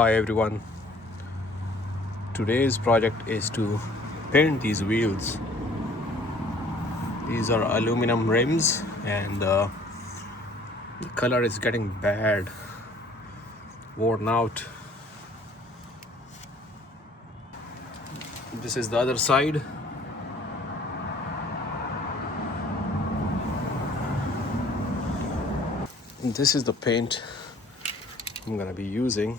Hi everyone. Today's project is to paint these wheels. These are aluminum rims and the color is getting bad, worn out. This is the other side. And this is the paint I'm gonna be using.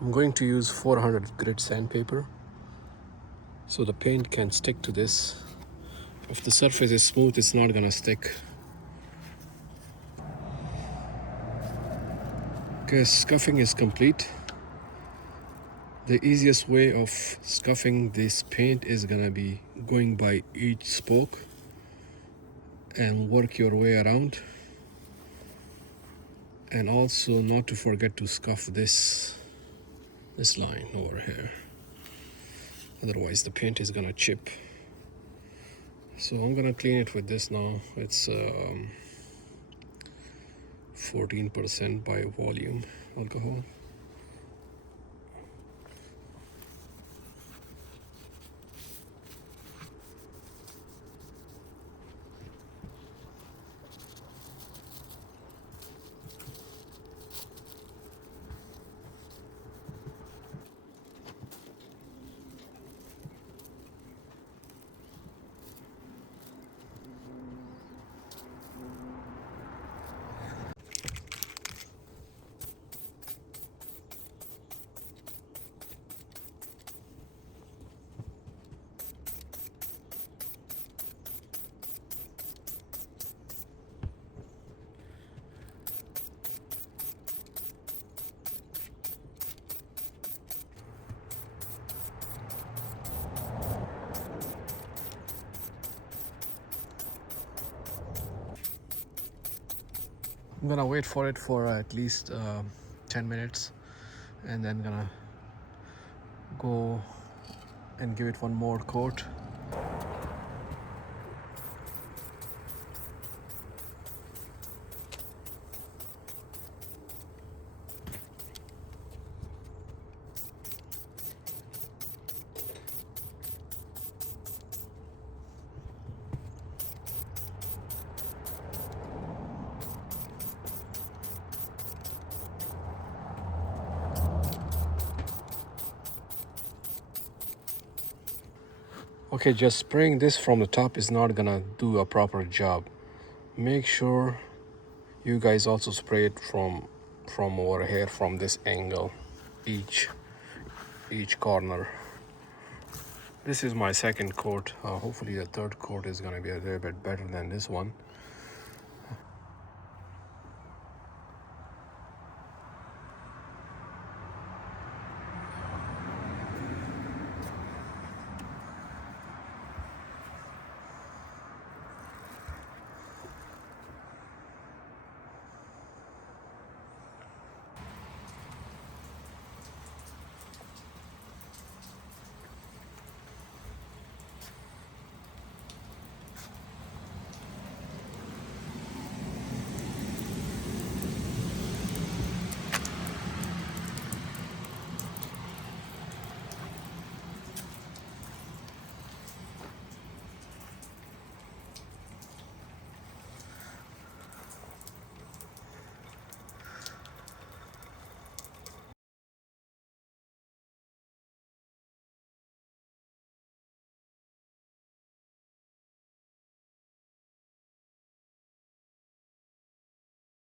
I'm going to use 400 grit sandpaper so the paint can stick to this. If the surface is smooth, it's not gonna stick. Okay, scuffing is complete. The easiest way of scuffing this paint is gonna be going by each spoke and work your way around, and also not to forget to scuff this line over here, otherwise the paint is gonna chip. So I'm gonna clean it with this now. It's 14% by volume alcohol. I'm gonna wait for it for at least 10 minutes and then gonna go and give it one more coat. Okay, just spraying this from the top is not gonna do a proper job. Make sure you guys also spray it from over here, from this angle, each corner. This is my second coat. Hopefully the third coat is gonna be a little bit better than this one.